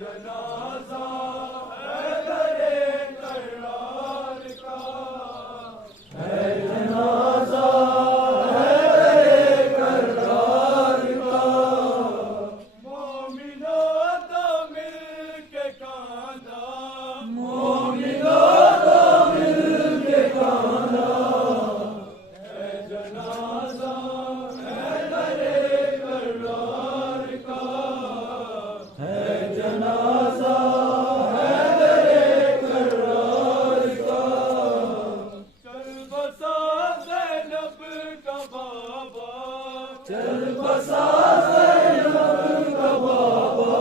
जनाजा हैदरे करार का, है जनाजा हैदरे करार का। मोमिनो तो मिल के कांदा, मोमिनो तो मिल के कांदा, है जनाजा हैदरे करार का, है जनाजा हैदरे करार का। चल बसा ज़ैनब का बाबा, चल बसा ज़ैनब का बाबा,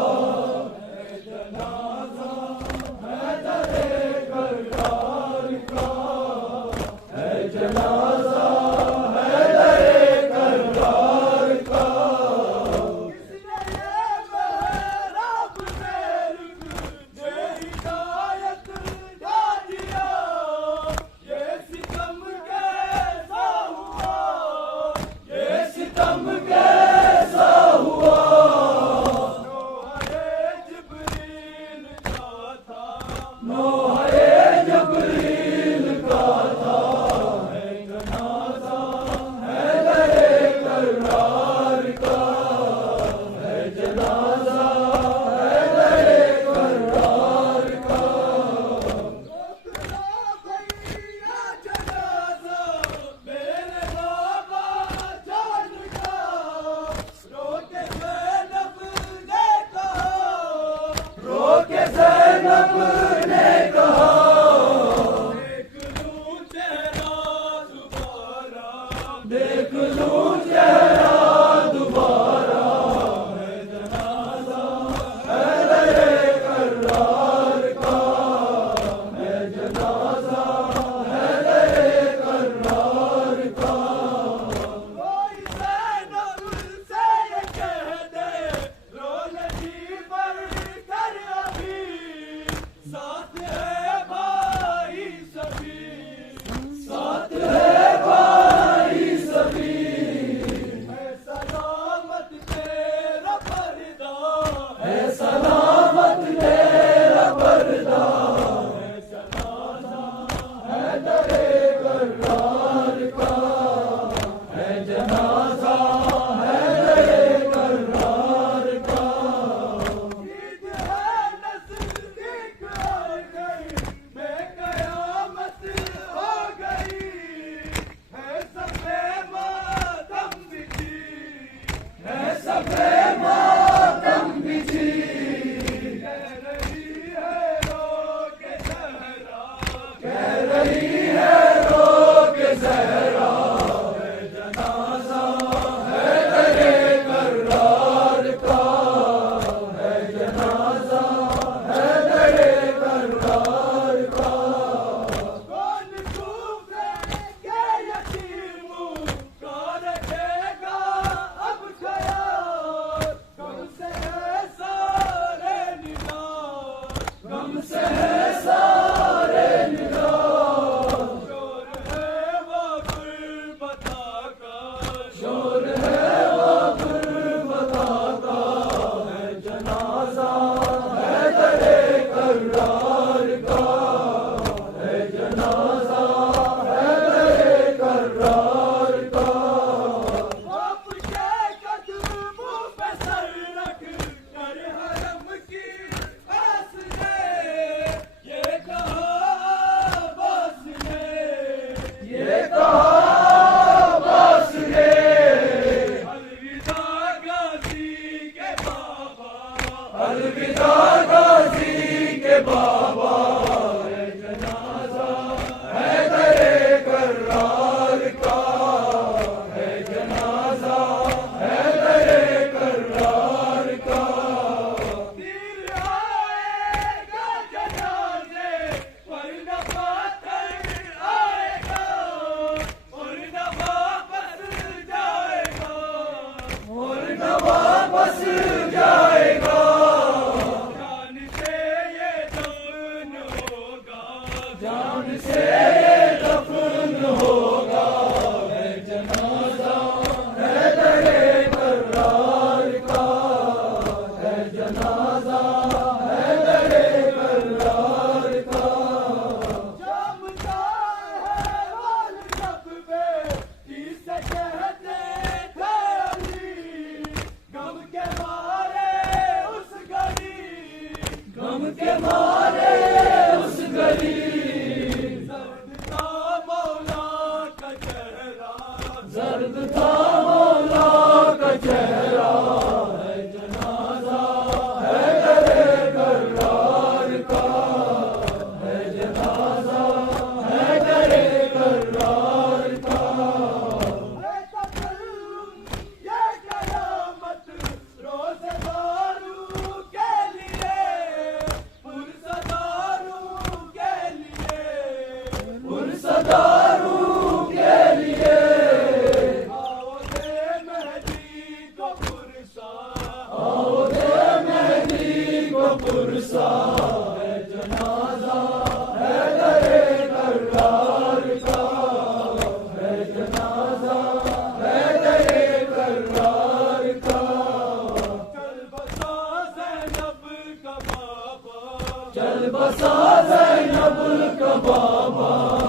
है जनाजा हैदरे करार का, है जनाजा हैदरे करार का। किसने ये मेहराब से रुकने हिदायत दा दिया, ये सितम कैसा हुआ, ये सितम कैसा हुआ। नोहे जिब्रील का था, नोहे जिब्रील का था, है जनाजा हैदरे करार का, है जनाजा हैदरे करार का। रोकना भैया जनाजा मेरे बाबा जान का, रोके ज़ैनब ने कहा, रोके ज़ैनब ने कहा। देख लूं चेहरा दोबारा, देख लूं चेहरा दोबारा, है जनाजा हैदरे करार का, है जनाजा हैदरे करार का। कोई ज़ैनब से ये कह दे, रोने की पर कर अभी, साथ है भाई सभी, साथ है भाई सभी। है सलामत तेरा पर्दा, है सलामत तेरा पर्दा, है जनाजा हैदरे करार का, है जनाजा हैदरे करार का। ईद है नज़दीक आ गई, बेक़यामत हो गई, है सबे मातम बिछी, है सबे मातम बिछी। कह रही है रो के ज़हरा, कह रही है रो के ज़हरा, है जनाजा हैदरे करार का, है जनाजा हैदरे करार का। कौन सूखेंगे यतीमों का रखेगा अब ख्याल, गम से है सारे निगाह, गम से है सारे निगाह। शोर है वो गुर्बता का, शोर है वो गुर्बता का, है जनाजा हैदरे करार का, है जनाजा हैदरे करार का। बाप के कदमों पे सर रख कर हरम की आस ने, ये कहा बास ने, ये कहा बास ने। अलविदा गाजी के बाबा, अलविदा गाजी के बाबा, है जनाजा हैदरे करार का, है जनाजा हैदरे करार का। तीर आएगा जनाजे पर न पाथर आएगा, और न वापस जाएगा, और न वापस जाएगा। जान से ये के मारे उस गली जर्द था मौला का चेहरा जर्द था मौला का चेहरा है जनाजा है दरे करार का है जनाजा है दरे करार का है तकल्लुम ये कयामत रोज़ेदारों के लिए पुरसदारों के लिए पुरसदारों के लिए आओ दे मेहदी को पुरसा आओ दे मेहदी को पुरसा है जनाजा है दरे करार का है जनाजा है दरे करार का चल बसा ज़ैनब का बाबा चल बसा ज़ैनब का बाबा